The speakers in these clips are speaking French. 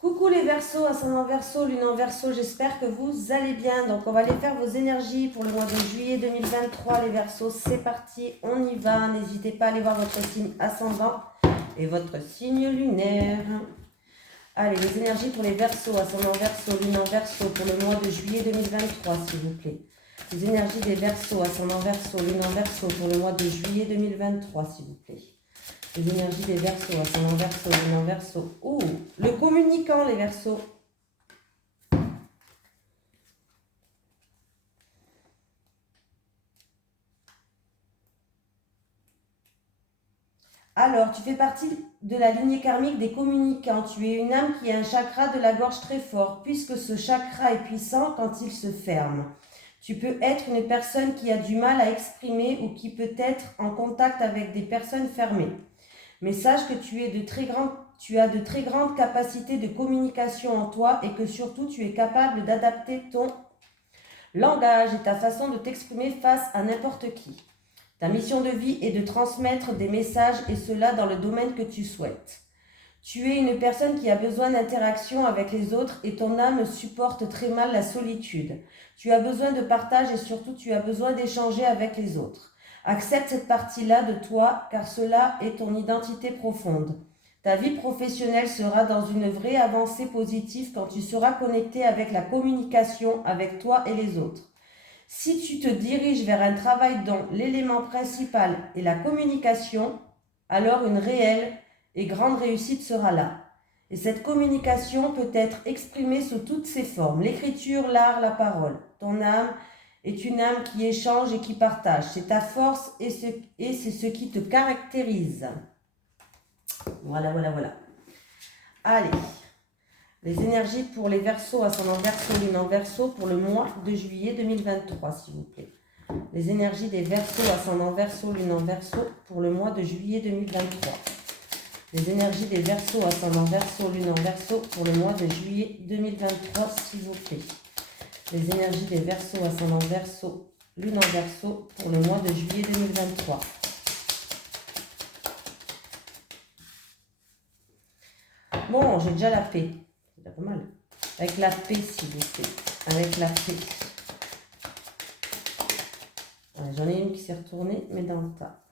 Coucou les Verseaux, ascendant Verseau, lune en Verseau, j'espère que vous allez bien. Donc on va aller faire vos énergies pour le mois de juillet 2023 les Verseaux, c'est parti, on y va. N'hésitez pas à aller voir votre signe ascendant et votre signe lunaire. Allez, les énergies pour les Verseaux, ascendant Verseau, lune en Verseau pour le mois de juillet 2023 s'il vous plaît. Les énergies des Verseaux, ascendant Verseau, lune en Verseau pour le mois de juillet 2023 s'il vous plaît. Les énergies des Verseaux, ascendant Verseau, lune en Verseau. Ouh, le communicant les Verseaux. Alors, tu fais partie de la lignée karmique des communicants. Tu es une âme qui a un chakra de la gorge très fort, puisque ce chakra est puissant quand il se ferme. Tu peux être une personne qui a du mal à exprimer ou qui peut être en contact avec des personnes fermées. Mais sache que tu as de très grandes capacités de communication en toi et que surtout tu es capable d'adapter ton langage et ta façon de t'exprimer face à n'importe qui. Ta mission de vie est de transmettre des messages et cela dans le domaine que tu souhaites. Tu es une personne qui a besoin d'interaction avec les autres et ton âme supporte très mal la solitude. Tu as besoin de partage et surtout tu as besoin d'échanger avec les autres. Accepte cette partie-là de toi car cela est ton identité profonde. Ta vie professionnelle sera dans une vraie avancée positive quand tu seras connecté avec la communication avec toi et les autres. Si tu te diriges vers un travail dont l'élément principal est la communication, alors une réelle et grande réussite sera là. Et cette communication peut être exprimée sous toutes ses formes, l'écriture, l'art, la parole. Ton âme est une âme qui échange et qui partage. C'est ta force et c'est ce qui te caractérise. Voilà. Allez, les énergies pour les Verseaux, ascendant Verseau, lune en Verseau pour le mois de juillet 2023, s'il vous plaît. Les énergies des Verseaux, ascendant Verseau, lune en Verseau pour le mois de juillet 2023. Les énergies des Verseaux, ascendant Verseau, lune en Verseau pour le mois de juillet 2023, s'il vous plaît. Les énergies des Verseaux, ascendant Verseau, lune en Verseau pour le mois de juillet 2023. Bon, j'ai déjà la paix. C'est déjà pas mal. Avec la paix, s'il vous plaît. Avec la paix. J'en ai une qui s'est retournée, mais dans le tas.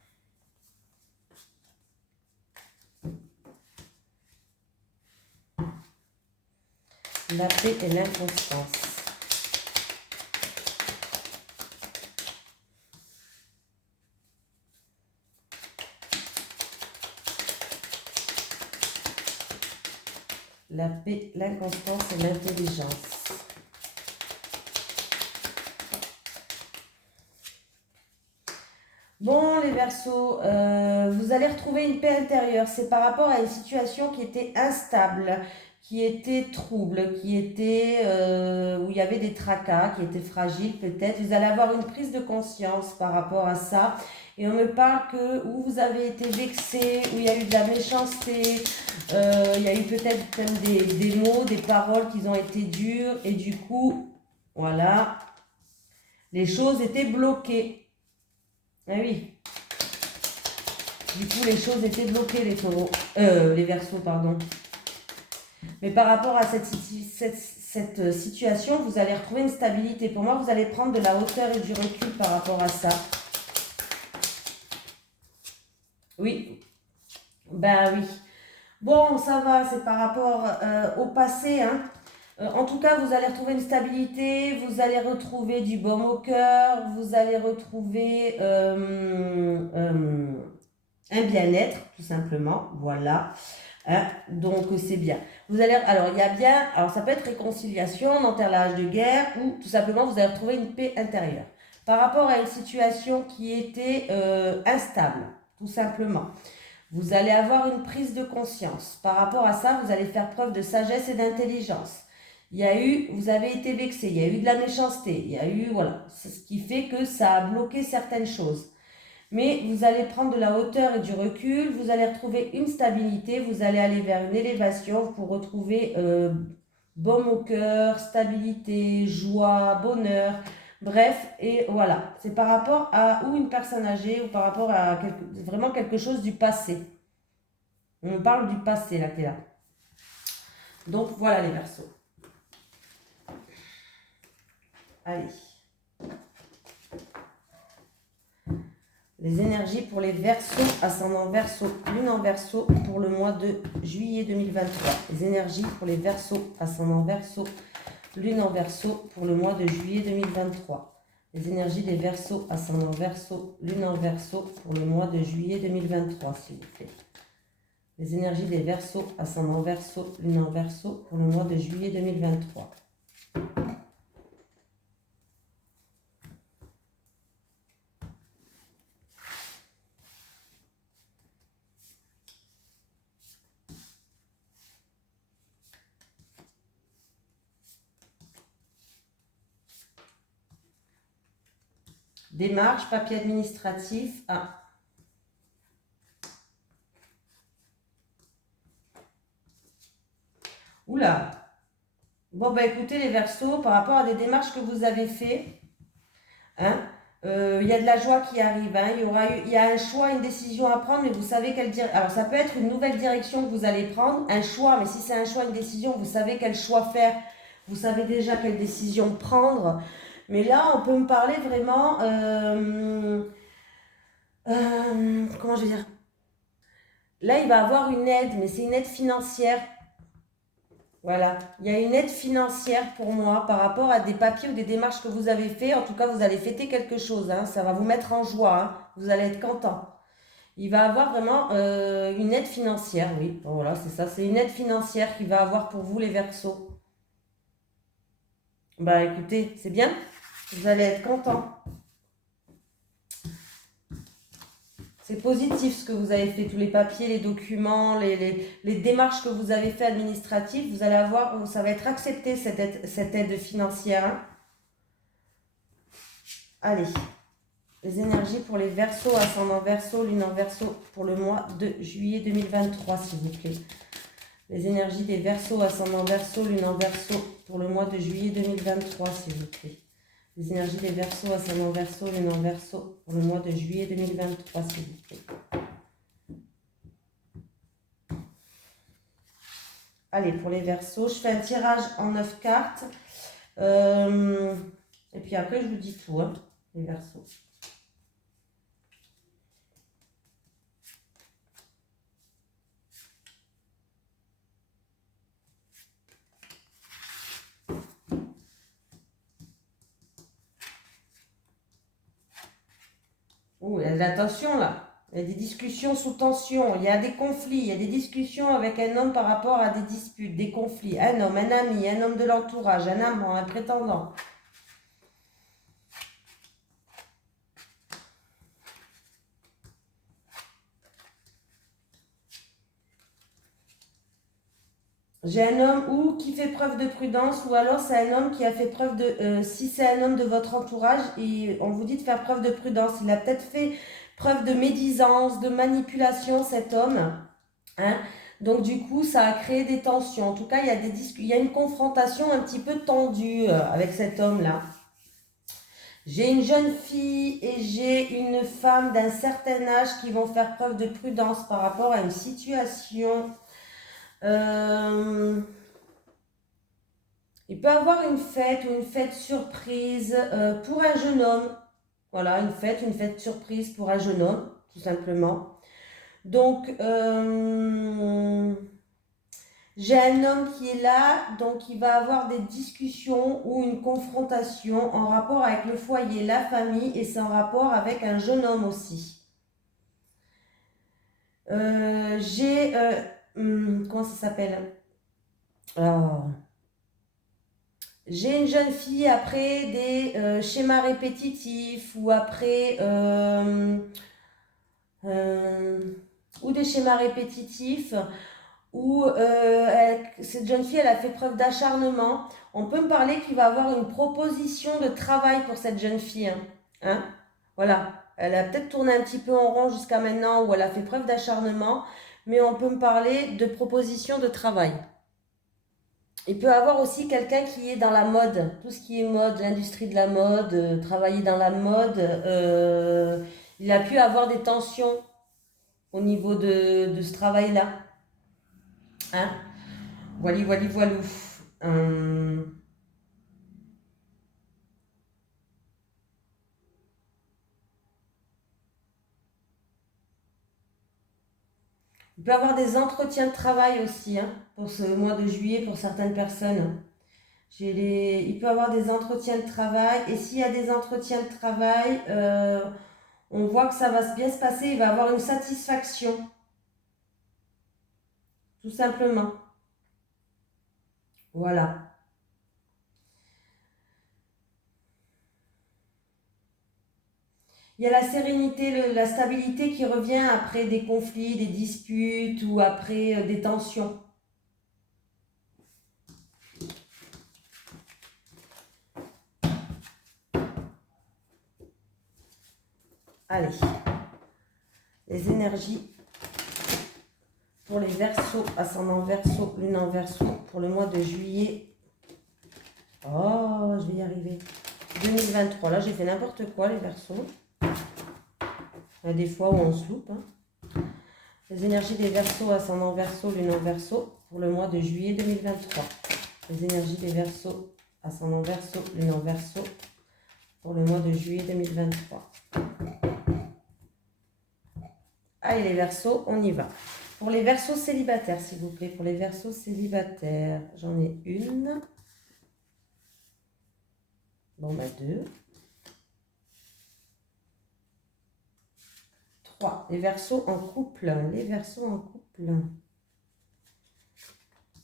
La paix et l'inconstance. La paix, l'inconstance et l'intelligence. Bon, les Verseaux, vous allez retrouver une paix intérieure. C'est par rapport à une situation qui était instable, qui était trouble, qui était où il y avait des tracas, qui était fragile peut-être. Vous allez avoir une prise de conscience par rapport à ça. Et on me parle que où vous avez été vexé, où il y a eu de la méchanceté, il y a eu peut-être même des mots, des paroles qui ont été dures. Et du coup, voilà, les choses étaient bloquées. Ah oui. Du coup, les choses étaient bloquées, les Verseaux, pardon. Mais par rapport à cette situation, vous allez retrouver une stabilité. Pour moi, vous allez prendre de la hauteur et du recul par rapport à ça. Oui. Ben oui. Bon, ça va, c'est par rapport au passé, hein. En tout cas, vous allez retrouver une stabilité, vous allez retrouver du baume au cœur, vous allez retrouver un bien-être, tout simplement, voilà. Hein, donc c'est bien. Vous allez, alors il y a bien, alors ça peut être réconciliation, enterrage de guerre, ou tout simplement vous allez retrouver une paix intérieure. Par rapport à une situation qui était instable, tout simplement. Vous allez avoir une prise de conscience. Par rapport à ça, vous allez faire preuve de sagesse et d'intelligence. Vous avez été vexé, il y a eu de la méchanceté, il y a eu, voilà, c'est ce qui fait que ça a bloqué certaines choses. Mais vous allez prendre de la hauteur et du recul, vous allez retrouver une stabilité, vous allez aller vers une élévation pour retrouver baume au cœur, stabilité, joie, bonheur, bref, et voilà. C'est par rapport à ou une personne âgée ou par rapport à vraiment quelque chose du passé. On parle du passé là qui est là. Donc voilà les Verseaux. Allez. Les énergies pour les Verseaux, ascendant Verseau, lune en Verseau pour le mois de juillet 2023. Les énergies pour les Verseaux, ascendant Verseau, lune en Verseau pour le mois de juillet 2023. Les énergies des Verseaux, ascendant Verseau, lune en Verseau pour le mois de juillet 2023, s'il vous plaît. Les énergies des Verseaux, ascendant Verseau, lune en Verseau pour le mois de juillet 2023. Démarche, papier administratif. Ah. Oula. Bon, bah écoutez les Verseaux, par rapport à des démarches que vous avez fait, hein, y a de la joie qui arrive. Hein, il y a un choix, une décision à prendre, mais vous savez quelle direction. Alors ça peut être une nouvelle direction que vous allez prendre, un choix, mais si c'est un choix, une décision, vous savez quel choix faire. Vous savez déjà quelle décision prendre. Mais là, on peut me parler vraiment... comment je vais dire? Là, il va avoir une aide, mais c'est une aide financière. Voilà. Il y a une aide financière pour moi par rapport à des papiers ou des démarches que vous avez fait. En tout cas, vous allez fêter quelque chose. Hein. Ça va vous mettre en joie. Hein. Vous allez être content. Il va avoir vraiment une aide financière, oui. Voilà, c'est ça. C'est une aide financière qu'il va avoir pour vous, les Verseaux. Bah écoutez, c'est bien. Vous allez être content. C'est positif ce que vous avez fait, tous les papiers, les documents, les démarches que vous avez fait administratives. Vous allez avoir, ça va être accepté cette aide financière. Hein. Allez, les énergies pour les Verseaux, ascendant Verseau, lune en Verseau pour le mois de juillet 2023, s'il vous plaît. Les énergies des Verseaux, ascendant Verseau, lune en Verseau pour le mois de juillet 2023, s'il vous plaît. Les énergies des Verseaux, ascendant Verseau, lune en Verseau pour le mois de juillet 2023, s'il vous plaît. Allez, pour les Verseaux, je fais un tirage en 9 cartes. Et puis après, je vous dis tout, hein, les Verseaux. Oh, il y a de la tension là. Il y a des discussions sous tension. Il y a des conflits. Il y a des discussions avec un homme par rapport à des disputes, des conflits. Un homme, un ami, un homme de l'entourage, un amant, un prétendant. J'ai un homme ou qui fait preuve de prudence, ou alors c'est un homme qui a fait preuve de... si c'est un homme de votre entourage, on vous dit de faire preuve de prudence. Il a peut-être fait preuve de médisance, de manipulation, cet homme. Hein. Donc du coup, ça a créé des tensions. En tout cas, il y a une confrontation un petit peu tendue avec cet homme-là. J'ai une jeune fille et j'ai une femme d'un certain âge qui vont faire preuve de prudence par rapport à une situation... il peut avoir une fête ou une fête surprise pour un jeune homme. Voilà, une fête surprise pour un jeune homme, tout simplement. Donc, j'ai un homme qui est là, donc il va avoir des discussions ou une confrontation en rapport avec le foyer, la famille, et c'est en rapport avec un jeune homme aussi. Comment ça s'appelle? Alors, j'ai une jeune fille après des schémas répétitifs ou après ou des schémas répétitifs où cette jeune fille elle a fait preuve d'acharnement. On peut me parler qu'il va avoir une proposition de travail pour cette jeune fille. Hein. Voilà, elle a peut-être tourné un petit peu en rond jusqu'à maintenant où elle a fait preuve d'acharnement, mais on peut me parler de proposition de travail. Il peut avoir aussi quelqu'un qui est dans la mode, tout ce qui est mode, l'industrie de la mode, travailler dans la mode. Il a pu avoir des tensions au niveau de ce travail-là. Hein. Voili, voili, voilou. Il peut y avoir des entretiens de travail aussi, hein, pour ce mois de juillet pour certaines personnes. Il peut y avoir des entretiens de travail. Et s'il y a des entretiens de travail, on voit que ça va bien se passer. Il va y avoir une satisfaction. Tout simplement. Voilà. Il y a la sérénité, la stabilité qui revient après des conflits, des disputes ou après des tensions. Allez, les énergies pour les Verseaux, ascendant Verseau, lune en Verseau, pour le mois de juillet. Oh, je vais y arriver. 2023, là j'ai fait n'importe quoi les Verseaux. Il y a des fois où on se loupe. Hein. Les énergies des Verseaux, ascendant Verseau, lune en Verseau, pour le mois de juillet 2023. Les énergies des Verseaux, ascendant Verseau, lune en Verseau, pour le mois de juillet 2023. Allez les Verseaux, on y va. Pour les Verseaux célibataires, s'il vous plaît. Pour les Verseaux célibataires, j'en ai une. Bon, bah 2. 3. Les Verseaux en couple. Les Verseaux en couple.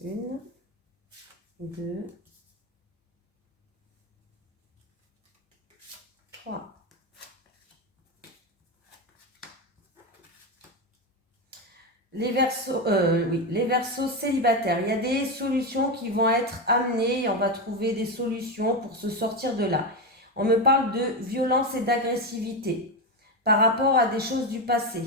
1, 2, 3. Les Verseaux, les Verseaux célibataires, il y a des solutions qui vont être amenées et on va trouver des solutions pour se sortir de là. On me parle de violence et d'agressivité par rapport à des choses du passé.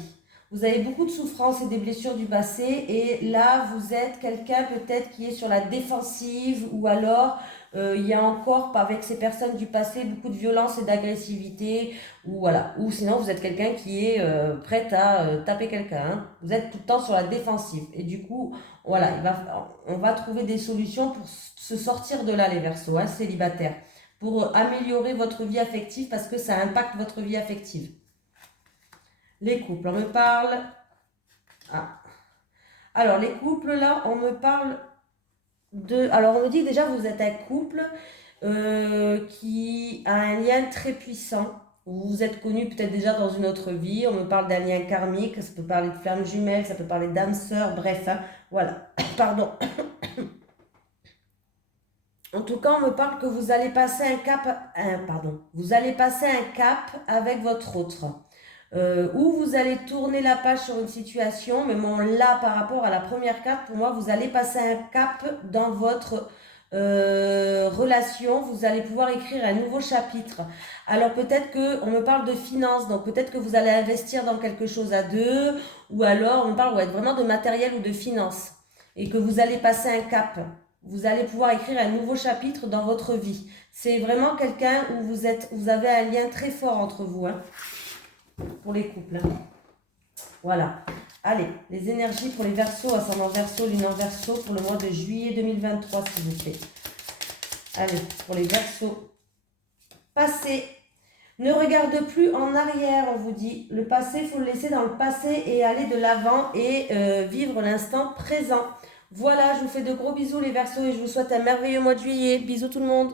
Vous avez beaucoup de souffrances et des blessures du passé et là, vous êtes quelqu'un peut-être qui est sur la défensive ou alors il y a encore avec ces personnes du passé beaucoup de violence et d'agressivité ou voilà. Ou sinon, vous êtes quelqu'un qui est prête à taper quelqu'un. Hein. Vous êtes tout le temps sur la défensive et du coup, voilà, on va trouver des solutions pour se sortir de là, les Verseaux, hein, célibataires, pour améliorer votre vie affective parce que ça impacte votre vie affective. Les couples, on me parle... Ah. Alors, les couples, là, on me parle de... Alors, on me dit déjà, vous êtes un couple qui a un lien très puissant. Vous vous êtes connus peut-être déjà dans une autre vie. On me parle d'un lien karmique. Ça peut parler de flammes jumelles, ça peut parler d'âme sœur, bref. Hein, voilà. Pardon. En tout cas, on me parle que vous allez passer un cap... pardon. Vous allez passer un cap avec votre autre. Où vous allez tourner la page sur une situation, mais bon, là, par rapport à la première carte, pour moi, vous allez passer un cap dans votre relation, vous allez pouvoir écrire un nouveau chapitre. Alors peut-être qu'on me parle de finances, donc peut-être que vous allez investir dans quelque chose à deux, ou alors on me parle vraiment de matériel ou de finances, et que vous allez passer un cap. Vous allez pouvoir écrire un nouveau chapitre dans votre vie. C'est vraiment quelqu'un où vous avez un lien très fort entre vous, hein. Pour les couples. Hein. Voilà. Allez, les énergies pour les Verseaux, ascendant Verseau, lune en Verseau, pour le mois de juillet 2023, s'il vous plaît. Allez, pour les Verseaux. Passé. Ne regarde plus en arrière, on vous dit. Le passé, il faut le laisser dans le passé et aller de l'avant et vivre l'instant présent. Voilà, je vous fais de gros bisous les Verseaux et je vous souhaite un merveilleux mois de juillet. Bisous tout le monde.